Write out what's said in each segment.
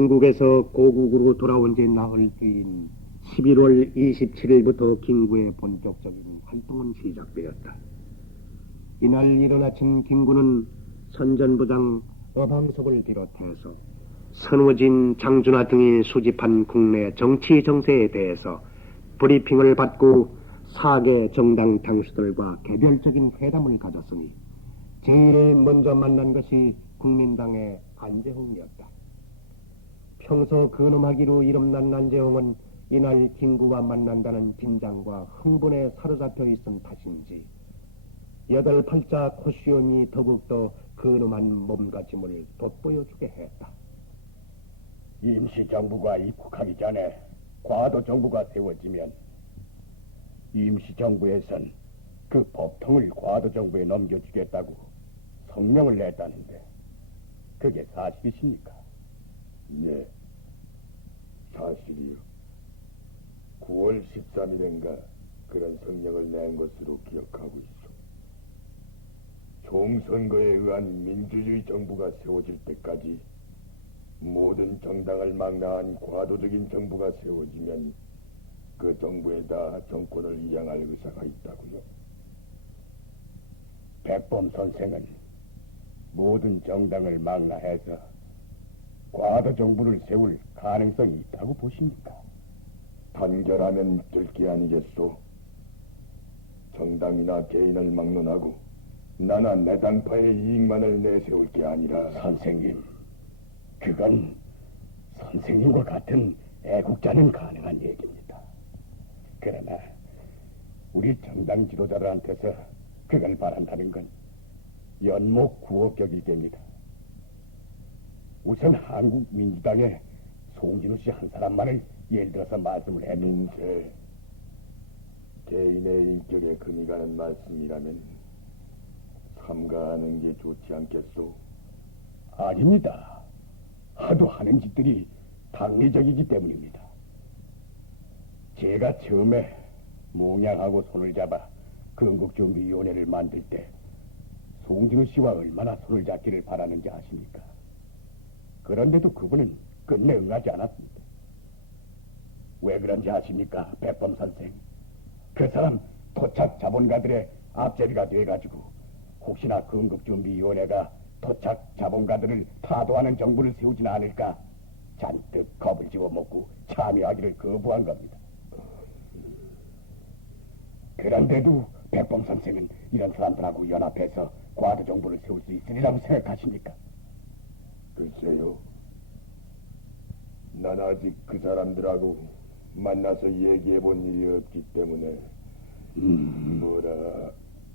중국에서 고국으로 돌아온 지 나흘 뒤인 11월 27일부터 김구의 본격적인 활동은 시작되었다. 이날 이른 아침 김구는 선전부장 어방섭을 비롯해서 선우진, 장준하 등이 수집한 국내 정치 정세에 대해서 브리핑을 받고 4개 정당 당수들과 개별적인 회담을 가졌으니 제일 먼저 만난 것이 국민당의 안재홍이었다. 평소 근엄하기로 이름난 안재홍은 이날 김구와 만난다는 긴장과 흥분에 사로잡혀 있은 탓인지 8팔자 코시온이 더욱더 근엄한 몸가짐을 돋보여주게 했다. 임시정부가 입국하기 전에 과도정부가 세워지면 임시정부에선 그 법통을 과도정부에 넘겨주겠다고 성명을 냈다는데 그게 사실이십니까? 네, 사실이요. 9월 13일인가 그런 성명을 낸 것으로 기억하고 있어. 총선거에 의한 민주주의 정부가 세워질 때까지 모든 정당을 망라한 과도적인 정부가 세워지면 그 정부에다 정권을 이양할 의사가 있다고요. 백범 선생은 모든 정당을 망라해서 과도정부를 세울 가능성이 있다고 보십니까? 단결하면 될 게 아니겠소. 정당이나 개인을 막론하고 나나 내 당파의 이익만을 내세울 게 아니라. 선생님, 그건 선생님과 같은 애국자는 가능한 얘기입니다. 그러나 우리 정당 지도자들한테서 그걸 바란다는 건 연목구호격이 됩니다. 우선 한국민주당의 송진우 씨 한 사람만을 예를 들어서 말씀을 민세, 개인의 인격에 금이 가는 말씀이라면 삼가하는 게 좋지 않겠소? 아닙니다. 하도 하는 짓들이 당리적이기 때문입니다. 제가 처음에 몽양하고 손을 잡아 건국준비위원회를 만들 때 송진우 씨와 얼마나 손을 잡기를 바라는지 아십니까? 그런데도 그분은 끝내 응하지 않았습니다. 왜 그런지 아십니까, 백범 선생? 그 사람 토착 자본가들의 앞제비가 돼가지고 혹시나 건국준비위원회가 토착 자본가들을 타도하는 정부를 세우지는 않을까 잔뜩 겁을 집어먹고 참여하기를 거부한 겁니다. 그런데도 백범 선생은 이런 사람들하고 연합해서 과도 정부를 세울 수 있으리라고 생각하십니까? 글쎄요. 난 아직 그 사람들하고 만나서 얘기해본 일이 없기 때문에 뭐라.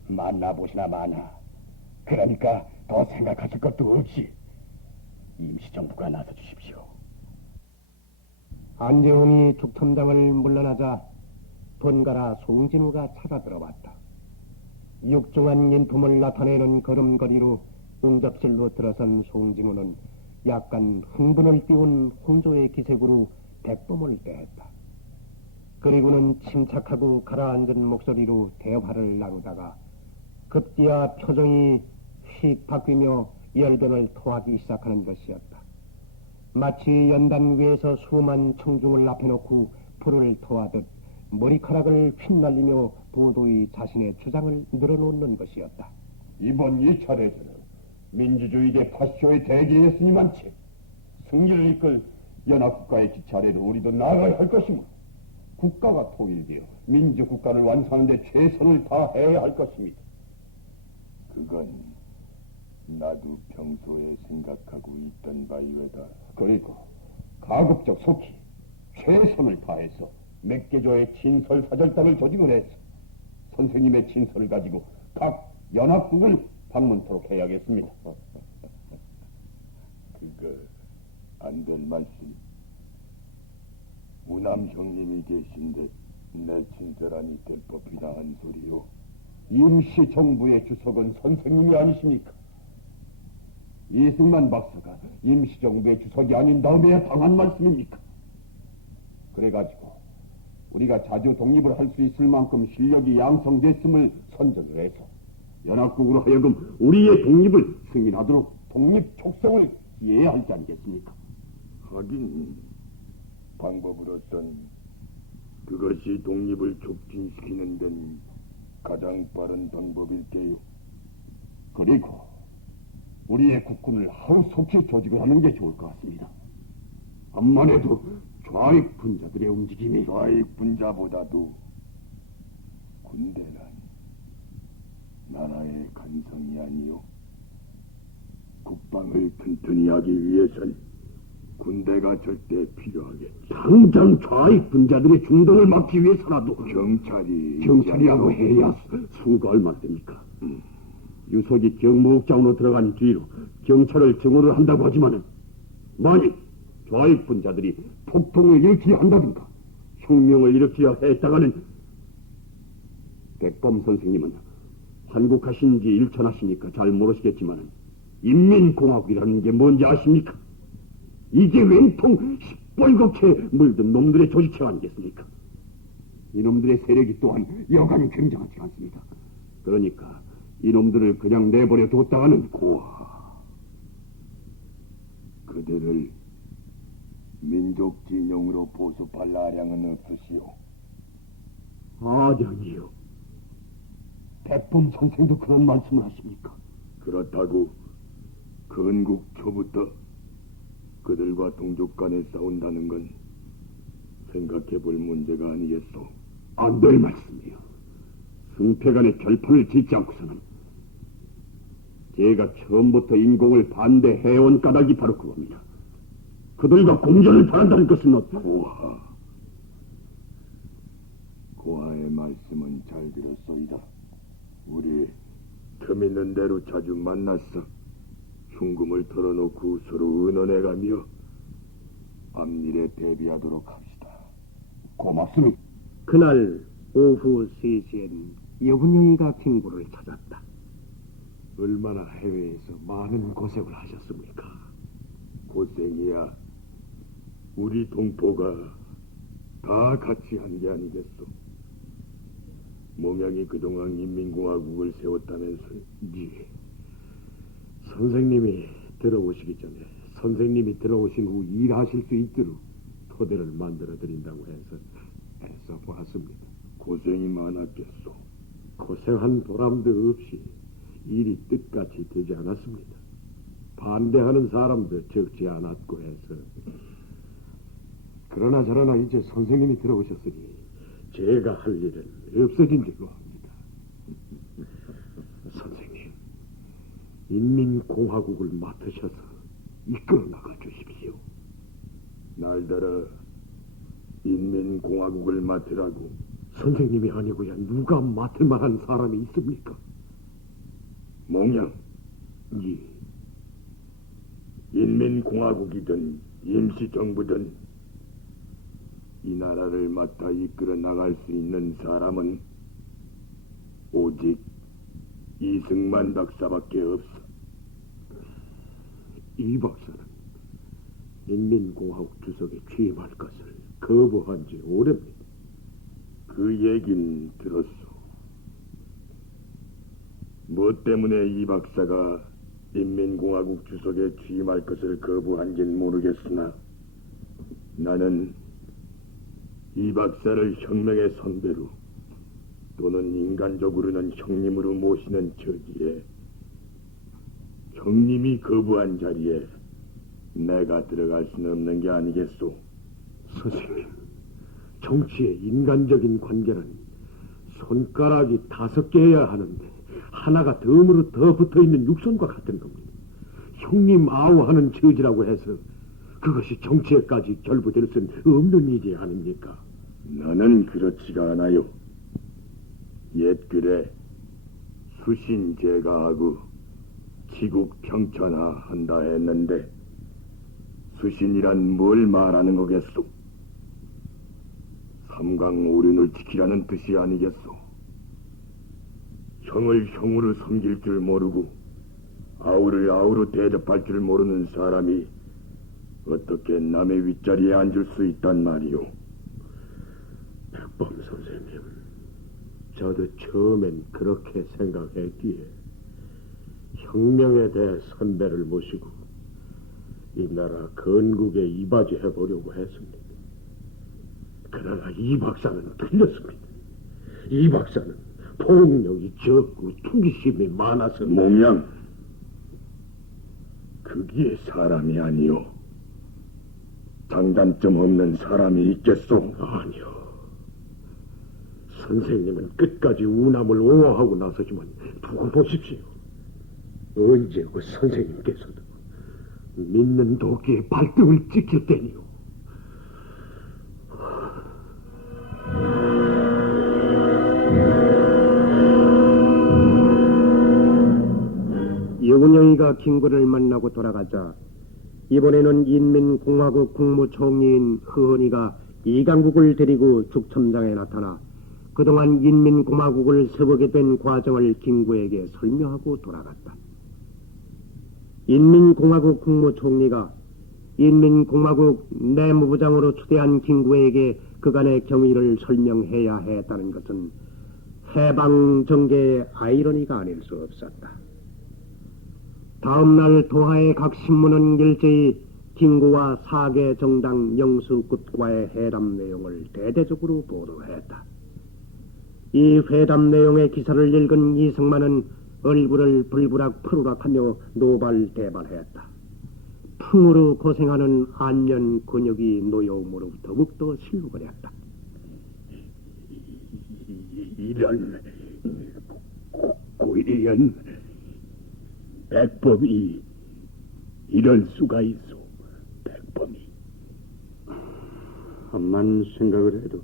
만나보시나 마나. 그러니까 더 생각하실 것도 없이 임시정부가 나서주십시오. 안재홍이 죽탐당을 물러나자 번갈아 송진우가 찾아들어왔다. 육중한 인품을 나타내는 걸음걸이로 응접실로 들어선 송진우는 약간 흥분을 띄운 홍조의 기색으로 백범을 대했다. 그리고는 침착하고 가라앉은 목소리로 대화를 나누다가 급기야 표정이 휙 바뀌며 열변을 토하기 시작하는 것이었다. 마치 연단 위에서 수많은 청중을 앞에 놓고 불을 토하듯 머리카락을 휘날리며 도도히 자신의 주장을 늘어놓는 것이었다. 이번 2차 대전은 민주주의계 파쇼의 대기였으니만치 승리를 이끌 연합국가의 기차 아래로 우리도 나아가야 할 것이므로 국가가 통일되어 민주국가를 완성하는 데 최선을 다해야 할 것입니다. 그건 나도 평소에 생각하고 있던 바이외다. 그리고 가급적 속히 최선을 다해서 몇 개조의 친설사절단을 조직을 해서 선생님의 친서를 가지고 각 연합국을 방문토록 해야겠습니다. 그거 안 될 말씀. 우남 형님이 계신데 내 친서란이 될 법이나 한 소리요. 임시정부의 주석은 선생님이 아니십니까? 이승만 박사가 임시정부의 주석이 아닌 다음에 당한 말씀입니까? 그래가지고 우리가 자주 독립을 할 수 있을 만큼 실력이 양성됐음을 선전을 해서 연합국으로 하여금 우리의 독립을 승인하도록 독립 촉성을 기해야 하지 않겠습니까? 하긴 방법으로선 그것이 독립을 촉진시키는 데는 가장 빠른 방법일게요. 그리고 우리의 국군을 하루속히 조직을 하는 게 좋을 것 같습니다. 암만 해도 좌익 분자들의 움직임이 좌익 분자보다도 군대는 나라의 간성이 아니요, 국방을 튼튼히 하기 위해선 군대가 절대 필요하겠지. 당장 좌익 분자들의 중동을 막기 위해서라도 경찰이라고 해야 수가 얼마 됩니까? 유석이 경무국장으로 들어간 뒤로 경찰을 증오를 한다고 하지만은 만일 좌익 분자들이 폭동을 일으키려 한다든가 혁명을 일으키려 했다가는 백범 선생님은 한국하신 지 일천하시니까 잘 모르시겠지만은 인민공화국이라는 게 뭔지 아십니까? 이게 웬통 시뻘겋게 물든 놈들의 조직체 아니겠습니까? 이놈들의 세력이 또한 여간 굉장하지 않습니다. 그러니까 이놈들을 그냥 내버려 뒀다가는 고하, 그들을 민족 진영으로 보수할 나량은 없으시오. 아량이요. 백범 선생도 그런 말씀을 하십니까? 그렇다고 건국 초부터 그들과 동족 간에 싸운다는 건 생각해볼 문제가 아니겠소. 안 될 말씀이요. 승패간의 결판을 짓지 않고서는 제가 처음부터 인공을 반대해온 까닭이 바로 그겁니다. 그들과 공존을 바란다는 것은 고하의 말씀은 잘 들었소이다. 우리 틈 있는 대로 자주 만났어 흉금을 털어놓고 서로 의논해가며 앞일에 대비하도록 합시다. 고맙습니다. 그날 오후 3시엔 여분영이가 킹부를 찾았다. 얼마나 해외에서 많은 고생을 하셨습니까? 고생이야. 우리 동포가 다 같이 한 게 아니겠소. 몽양이 그동안 인민공화국을 세웠다면서요. 예. 선생님이 들어오시기 전에 선생님이 들어오신 후 일하실 수 있도록 토대를 만들어 드린다고 해서 애써 보았습니다. 고생이 많았겠소. 고생한 보람도 없이 일이 뜻같이 되지 않았습니다. 반대하는 사람도 적지 않았고 해서. 그러나 저러나 이제 선생님이 들어오셨으니 제가 할 일은 없어진 줄로 합니다. 선생님, 인민공화국을 맡으셔서 이끌어 나가 주십시오. 날따라 인민공화국을 맡으라고. 선생님이 아니고야 누가 맡을 만한 사람이 있습니까? 몽양, 예. 인민공화국이든 임시정부든 이 나라를 맡아 이끌어 나갈 수 있는 사람은 오직 이승만 박사밖에 없어. 이 박사는 인민공화국 주석에 취임할 것을 거부한 지 오래입니다. 그 얘긴 들었소. 뭐 때문에 이 박사가 인민공화국 주석에 취임할 것을 거부한진 모르겠으나 나는 이 박사를 혁명의 선배로 또는 인간적으로는 형님으로 모시는 저기에 형님이 거부한 자리에 내가 들어갈 수는 없는 게 아니겠소. 선생님, 정치의 인간적인 관계는 손가락이 5개여야 하는데 하나가 덤으로 더 붙어있는 육선과 같은 겁니다. 형님 아우하는 처지라고 해서 그것이 정치에까지 결부될 수는 없는 일이 아닙니까? 나는 그렇지가 않아요. 옛글에 수신 제가하고 지국 평천하 한다 했는데 수신이란 뭘 말하는 거겠소? 삼강오륜을 지키라는 뜻이 아니겠소? 형을 형으로 섬길 줄 모르고 아우를 아우로 대접할 줄 모르는 사람이 어떻게 남의 윗자리에 앉을 수 있단 말이오. 백범 선생님, 저도 처음엔 그렇게 생각했기에 혁명에 대해 선배를 모시고 이 나라 건국에 이바지해 보려고 했습니다. 그러나 이 박사는 틀렸습니다. 이 박사는 폭력이 적고 투기심이 많아서 몽양, 그기에 사람이 아니요 장단점 없는 사람이 있겠소? 아니요. 선생님은 끝까지 우남을 옹호하고 나서지만 두고 보십시오. 언제 그 선생님께서도 믿는 도끼에 발등을 찍힐 때니요. 여운영이가 김구를 만나고 돌아가자 이번에는 인민공화국 국무총리인 허헌이가 이강국을 데리고 죽첨장에 나타나 그동안 인민공화국을 세우게 된 과정을 김구에게 설명하고 돌아갔다. 인민공화국 국무총리가 인민공화국 내무부장으로 추대한 김구에게 그간의 경위를 설명해야 했다는 것은 해방정계의 아이러니가 아닐 수 없었다. 다음날 도하의 각 신문은 일제히 김구와 사개 정당 영수끝과의 회담 내용을 대대적으로 보도했다. 이 회담 내용의 기사를 읽은 이승만은 얼굴을 불부락 푸르락하며 노발대발했다. 풍으로 고생하는 안면 근육이 노여움으로 더욱더 실룩거렸다. 이런 고일연 백범이 이럴 수가 있어. 백범이 암만 생각을 해도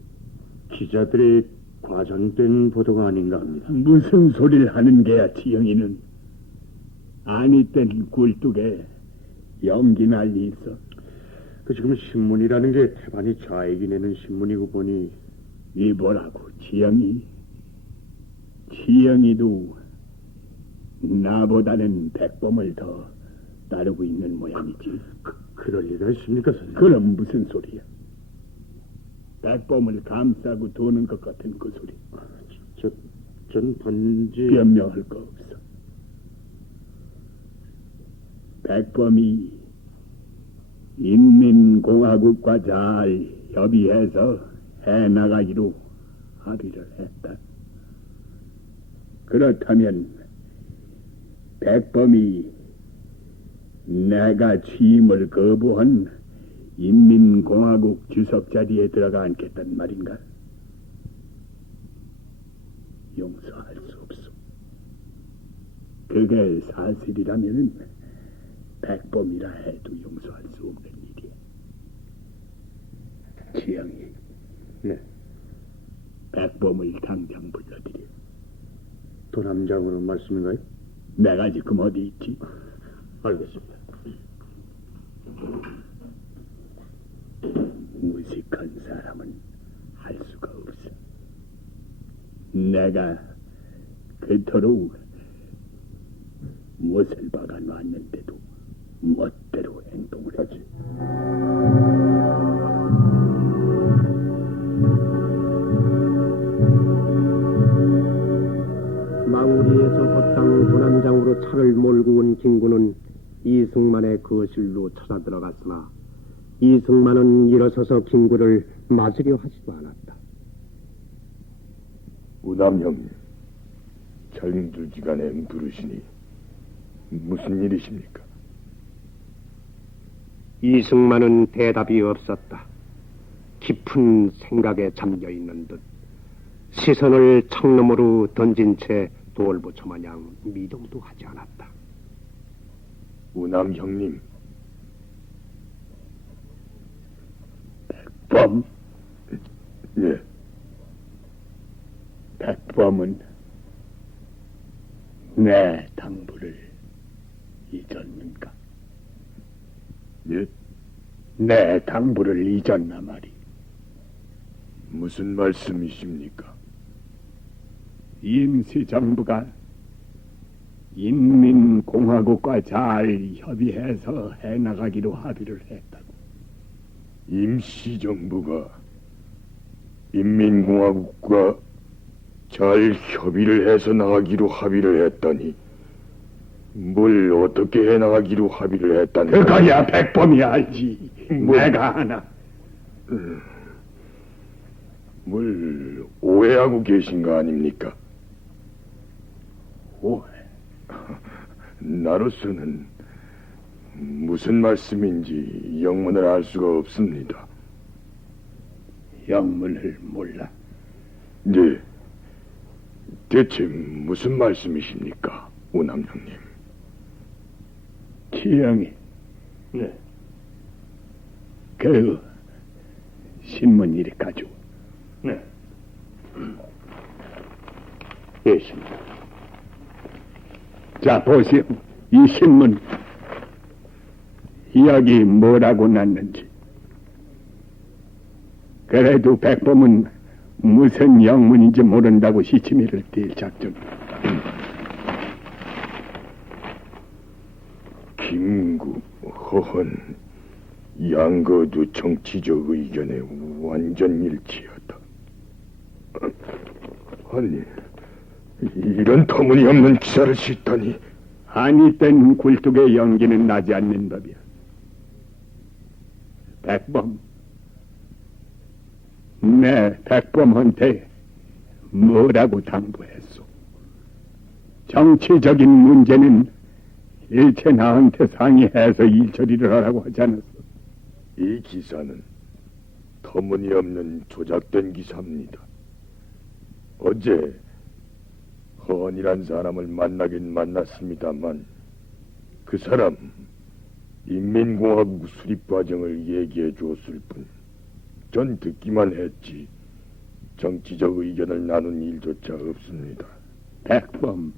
기자들의 과장된 보도가 아닌가 합니다. 무슨 소리를 하는 게야, 지영이는. 아니 땐 굴뚝에 연기 난리 있어. 그 지금 신문이라는 게 태반이 좌익이 내는 신문이고 보니 이보라고, 지영이도 나보다는 백범을 더 따르고 있는 모양이지. 그럴 리가 있습니까, 선생님? 그럼 무슨 소리야? 백범을 감싸고 도는 것 같은 그 소리. 전 반지 변명할 거 없어. 백범이 인민공화국과 잘 협의해서 해나가기로 합의를 했다. 그렇다면 백범이 내가 취임을 거부한 인민공화국 주석 자리에 들어가 앉겠단 말인가? 용서할 수 없어. 그게 사실이라면 백범이라 해도 용서할 수 없는 일이야. 지영이, 네, 백범을 당장 불러들여. 도남장으로 말씀인가요? 내가 지금 어디 있지? 알겠습니다. 무식한 사람은 할 수가 없어. 내가 그토록 못을 박아 놨는데도 멋대로 행동을 하지. 망우리에서 곧장 도남장으로 차를 몰고 온 김구는 이승만의 거실로 찾아 들어갔으나 이승만은 일어서서 김구를 맞으려 하지도 않았다. 우남 형님, 전두지간에 부르시니 무슨 일이십니까? 이승만은 대답이 없었다. 깊은 생각에 잠겨 있는 듯 시선을 창너머로 던진 채 돌부처 마냥 미동도 하지 않았다. 우남 형님, 백범? 예, 백범은 내 당부를 잊었는가? 예, 내 당부를 잊었나 말이. 무슨 말씀이십니까? 임시정부가 인민공화국과 잘 협의해서 해나가기로 합의를 했다고. 임시정부가 인민공화국과 잘 협의를 해서 나가기로 합의를 했다니 뭘 어떻게 해나가기로 합의를 했다는 그거야 백범이 알지. 내가 하나. 뭘 오해하고 계신 거 아닙니까? 오해. 나로서는 무슨 말씀인지 영문을 알 수가 없습니다. 영문을 몰라. 네, 대체 무슨 말씀이십니까, 오남형님? 지영이 네. 그 신문 이리 가지고. 네. 이 신문. 자 보시오. 이 신문 여기 뭐라고 났는지. 그래도 백범은 무슨 영문인지 모른다고 시치미를 띌 작정이다. 김구, 허헌, 양거두 정치적 의견에 완전 일치하다. 아니, 이런 터무니없는 기사를 싣다니. 한이 땐 굴뚝의 연기는 나지 않는 법이야. 백범, 내 백범한테 뭐라고 당부했소? 정치적인 문제는 일체 나한테 상의해서 일처리를 하라고 하지 않았어. 이 기사는 터무니없는 조작된 기사입니다. 어제 허헌이란 사람을 만나긴 만났습니다만 그 사람 인민공화국 수립 과정을 얘기해 줬을 뿐 전 듣기만 했지 정치적 의견을 나눈 일조차 없습니다. 백범,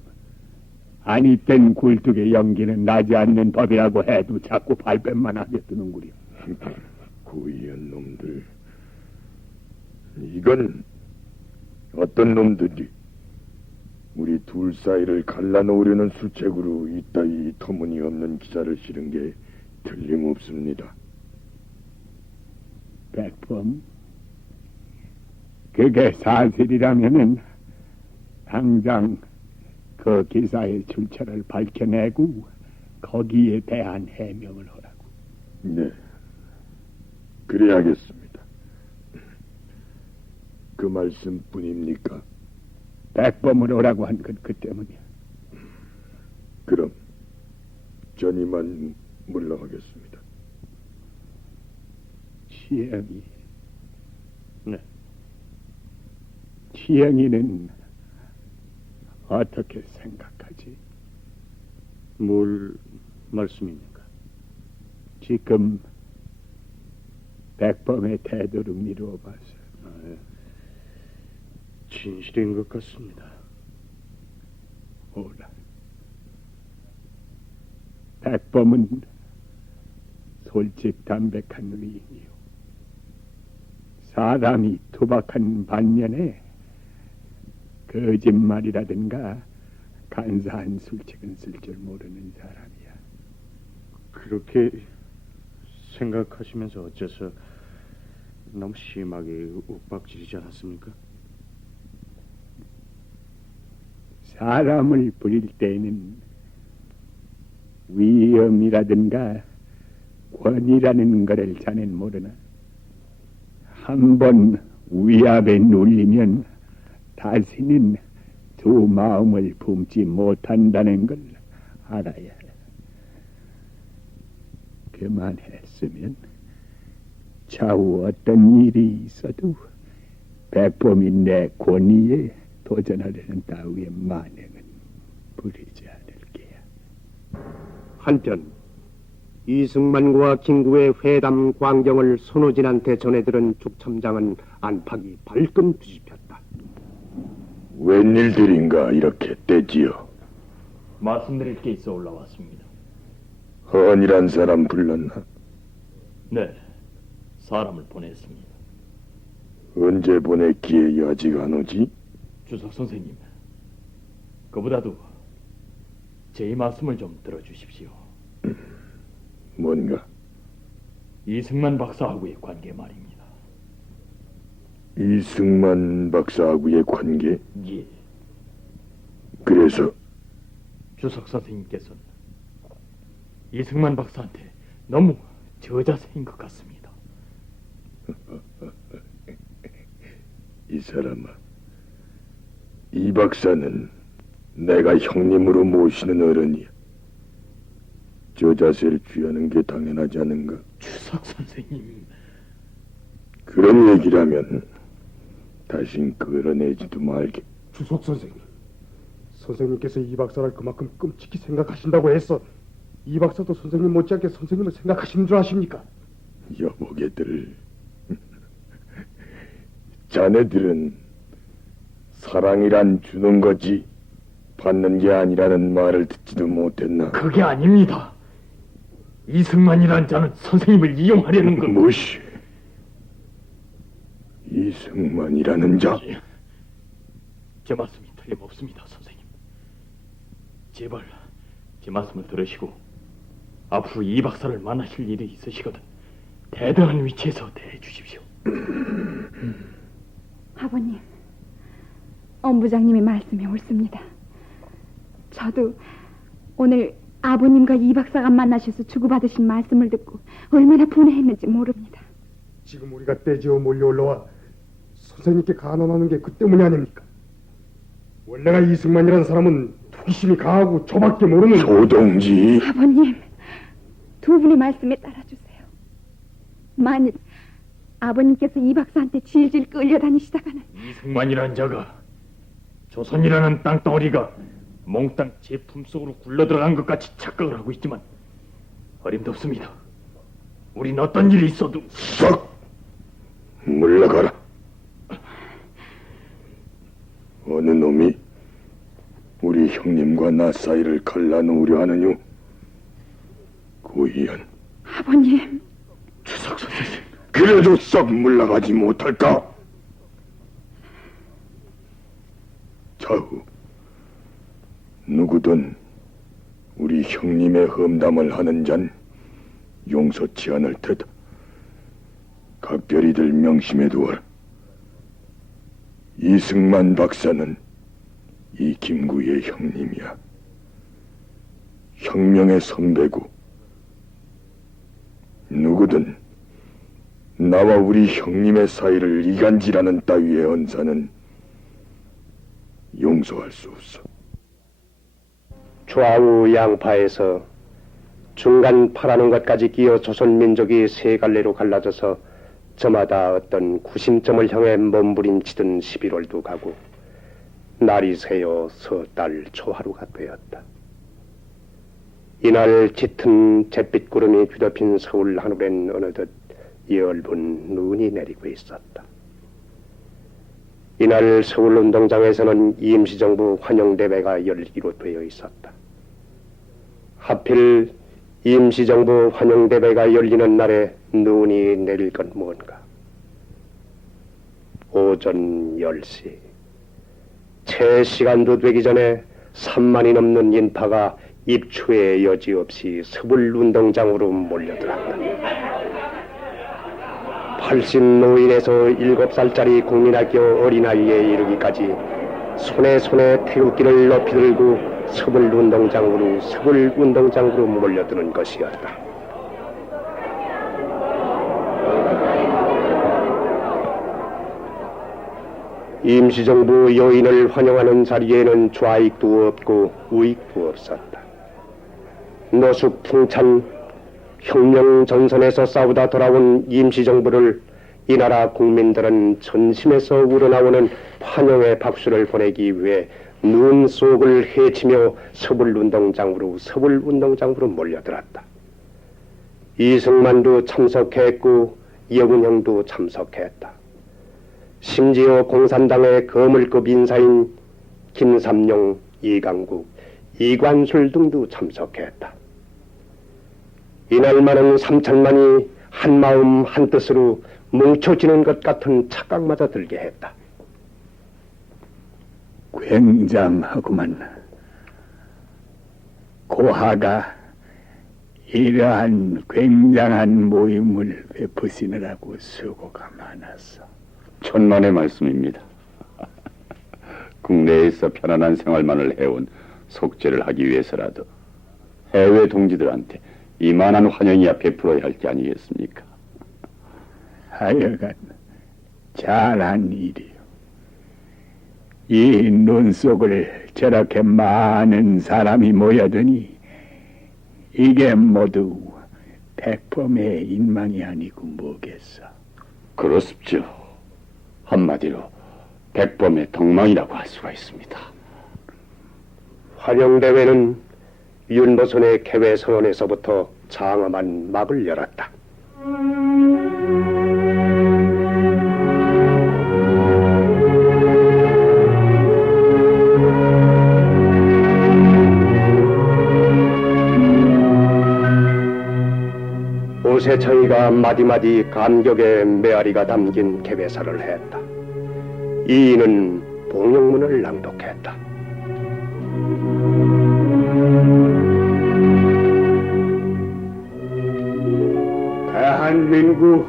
아니 땐 굴뚝의 연기는 나지 않는 법이라고 해도 자꾸 발뺌만 하게 뜨는구려. 고의한 놈들. 이건 어떤 놈들이 우리 둘 사이를 갈라놓으려는 수책으로 이따위 터무니없는 기사를 실은 게 틀림없습니다. 백범, 그게 사실이라면은 당장 그 기사의 출처를 밝혀내고 거기에 대한 해명을 하라고. 네, 그래야겠습니다. 그 말씀뿐입니까? 백범을 오라고 한 건 그 때문이야. 그럼 전 이만 물러가겠습니다. 지영이. 네. 지영이는 어떻게 생각하지? 뭘 말씀입니까? 지금 백범의 태도를 미루어 봐서. 예. 진실인 것 같습니다. 오라. 백범은 솔직담백한 의인이요. 사람이 투박한 반면에 거짓말이라든가 간사한 술책은 쓸 줄 모르는 사람이야. 그렇게 생각하시면서 어째서 너무 심하게 윽박지르지 않았습니까? 사람을 부릴 때에는 위험이라든가 권위라는 거를 자넨 모르나? 한번 위압에 눌리면 다시는 두 마음을 품지 못한다는 걸 알아야 해. 그만했으면 차후 어떤 일이 있어도 백범이 내 권위에 도전하려는 따위의 만행은 부리지 않을 게야. 한편 이승만과 김구의 회담 광경을 손호진한테 전해들은 죽첨장은 안팎이 발끈 뒤집혔다. 웬일들인가 이렇게 떼지요? 말씀드릴 게 있어 올라왔습니다. 허헌이란 사람 불렀나? 네, 사람을 보냈습니다. 언제 보냈기에 아직 안 오지? 주석 선생님, 그보다도 제 말씀을 좀 들어주십시오. 뭔가? 이승만 박사하고의 관계 말입니다. 이승만 박사하고의 관계? 예, 그래서 주석 선생님께서는 이승만 박사한테 너무 저자세인 것 같습니다. 이 사람아, 이 박사는 내가 형님으로 모시는 어른이야. 저 자세를 취하는 게 당연하지 않은가? 주석 선생님, 그런 얘기라면 다신 끌어내지도 말게. 주석 선생님, 선생님께서 이 박사를 그만큼 끔찍히 생각하신다고 해서 이 박사도 선생님 못지않게 선생님을 생각하시는 줄 아십니까? 여보게들, 자네들은 사랑이란 주는 거지 받는 게 아니라는 말을 듣지도 못했나? 그게 아닙니다. 이승만이란 자는 선생님을 이용하려는 것. 무엇이? 이승만이라는 자? 제 말씀이 틀림없습니다, 선생님. 제발 제 말씀을 들으시고 앞으로 이 박사를 만나실 일이 있으시거든 대등한 위치에서 대해 주십시오. 아버님, 엄부장님의 말씀이 옳습니다. 저도 오늘 아버님과 이 박사가 만나셔서 주고받으신 말씀을 듣고 얼마나 분해했는지 모릅니다. 지금 우리가 떼지어 몰려올라와 선생님께 간언하는 게 그 때문이 아닙니까? 원래가 이승만이라는 사람은 투기심이 강하고 저밖에 모르는 조동지. 아버님, 두 분의 말씀에 따라주세요. 만일 아버님께서 이 박사한테 질질 끌려다니시다가는 이승만이란 자가 조선이라는 땅덩어리가 몽땅 제 품속으로 굴러들어간 것 같이 착각을 하고 있지만 어림없습니다. 우린 어떤 일이 있어도 싹 물러가라. 어느 놈이 우리 형님과 나 사이를 갈라놓으려 하느뇨? 고이한 아버님, 주석 선생님, 그래도 썩 물러가지 못할까? 차후 누구든 우리 형님의 험담을 하는 잔 용서치 않을 테다. 각별히들 명심해 두어라. 이승만 박사는 이 김구의 형님이야. 혁명의 선배고 누구든 나와 우리 형님의 사이를 이간질하는 따위의 언사는 용서할 수 없어. 좌우 양파에서 중간 파라는 것까지 끼어 조선민족이 세 갈래로 갈라져서 저마다 어떤 구심점을 향해 몸부림치던 11월도 가고 날이 새어 서달 초하루가 되었다. 이날 짙은 잿빛 구름이 뒤덮인 서울 하늘엔 어느덧 엷은 눈이 내리고 있었다. 이날 서울운동장에서는 임시정부 환영대회가 열리기로 되어 있었다. 하필 임시정부 환영대회가 열리는 날에 눈이 내릴 건 뭔가. 오전 10시 채 시간도 되기 전에 3만이 넘는 인파가 입추의 여지없이 서울운동장으로 몰려들었다. 80노인에서 7살짜리 국민학교 어린아이에 이르기까지 손에 태극기를 높이 들고 서울운동장으로 몰려드는 것이었다. 임시정부 여인을 환영하는 자리에는 좌익도 없고 우익도 없었다. 노숙 풍찬 혁명 전선에서 싸우다 돌아온 임시정부를 이 나라 국민들은 전심에서 우러나오는 환영의 박수를 보내기 위해 눈 속을 헤치며 서울운동장으로 몰려들었다. 이승만도 참석했고 여운형도 참석했다. 심지어 공산당의 거물급 인사인 김삼룡, 이강국, 이관술 등도 참석했다. 이날만은 3천만이 한마음 한뜻으로 뭉쳐지는 것 같은 착각마저 들게 했다. 굉장하구만. 고하가 이러한 굉장한 모임을 베푸시느라고 수고가 많았어. 천만의 말씀입니다. 국내에서 편안한 생활만을 해온 속죄를 하기 위해서라도 해외 동지들한테 이만한 환영이야 베풀어야 할 게 아니겠습니까? 하여간 잘한 일이요. 이 눈 속을 저렇게 많은 사람이 모여드니 이게 모두 백범의 인망이 아니고 뭐겠어. 그렇습죠. 한마디로 백범의 덕망이라고 할 수가 있습니다. 환영대회는 윤보선의 개회 선언에서부터 장엄한 막을 열었다. 오세창이가 마디마디 감격의 메아리가 담긴 개회사를 했다. 이인은 봉영문을 낭독했다. 대한민국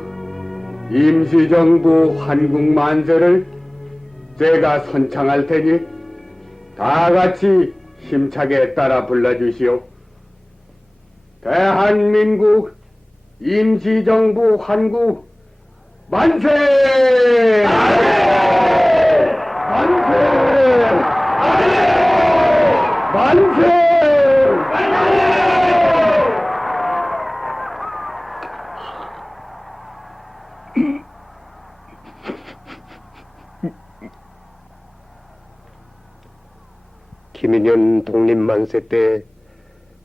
임시정부 환국만세를 제가 선창할 테니 다 같이 힘차게 따라 불러주시오. 대한민국 임시정부 환국 만세! 만세! 만세! 김인현 독립만세 때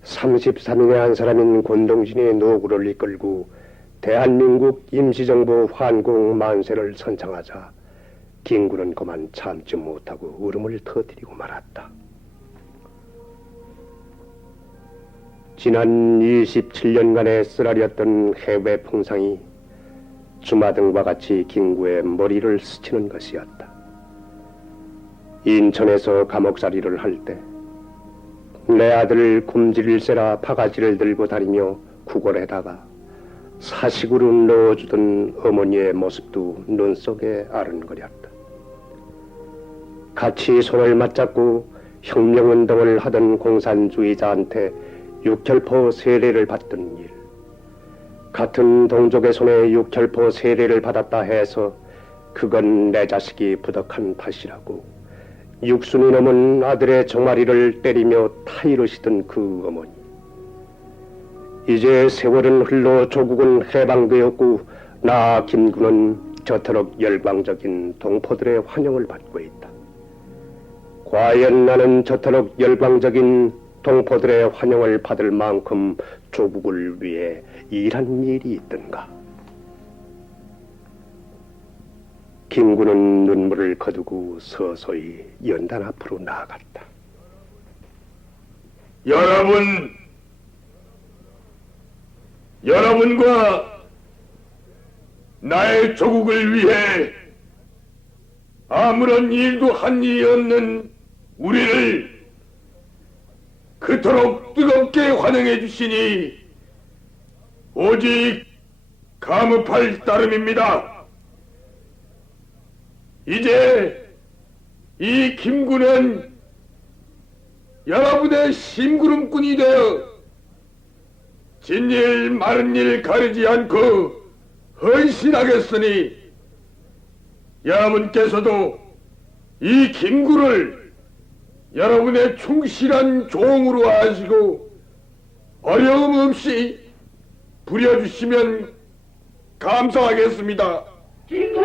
33인의 한 사람인 권동진이 노구를 이끌고 대한민국 임시정부 환국 만세를 선창하자 김구는 그만 참지 못하고 울음을 터뜨리고 말았다. 지난 27년간의 쓰라렸던 해외 풍상이 주마등과 같이 김구의 머리를 스치는 것이었다. 인천에서 감옥살이를 할 때 내 아들 굶질세라 바가지를 들고 다니며 구걸에다가 사식으로 넣어주던 어머니의 모습도 눈 속에 아른거렸다. 같이 손을 맞잡고 혁명운동을 하던 공산주의자한테 육혈포 세례를 받던 일, 같은 동족의 손에 육혈포 세례를 받았다 해서 그건 내 자식이 부덕한 탓이라고 육순이 넘은 아들의 종아리를 때리며 타이르시던 그 어머니. 이제 세월은 흘러 조국은 해방되었고 나 김구는 저토록 열광적인 동포들의 환영을 받고 있다. 과연 나는 저토록 열광적인 동포들의 환영을 받을 만큼 조국을 위해 일한 일이 있던가? 김구는 눈물을 거두고 서서히 연단 앞으로 나아갔다. 여러분과 나의 조국을 위해 아무런 일도 한 일이 없는 우리를 그토록 뜨겁게 환영해 주시니 오직 감업할 따름입니다. 이제 이 김구는 여러분의 심구름꾼이 되어 진일 마른 일 가리지 않고 헌신하겠으니 여러분께서도 이 김구를 여러분의 충실한 종으로 하시고 어려움 없이 부려주시면 감사하겠습니다. 김구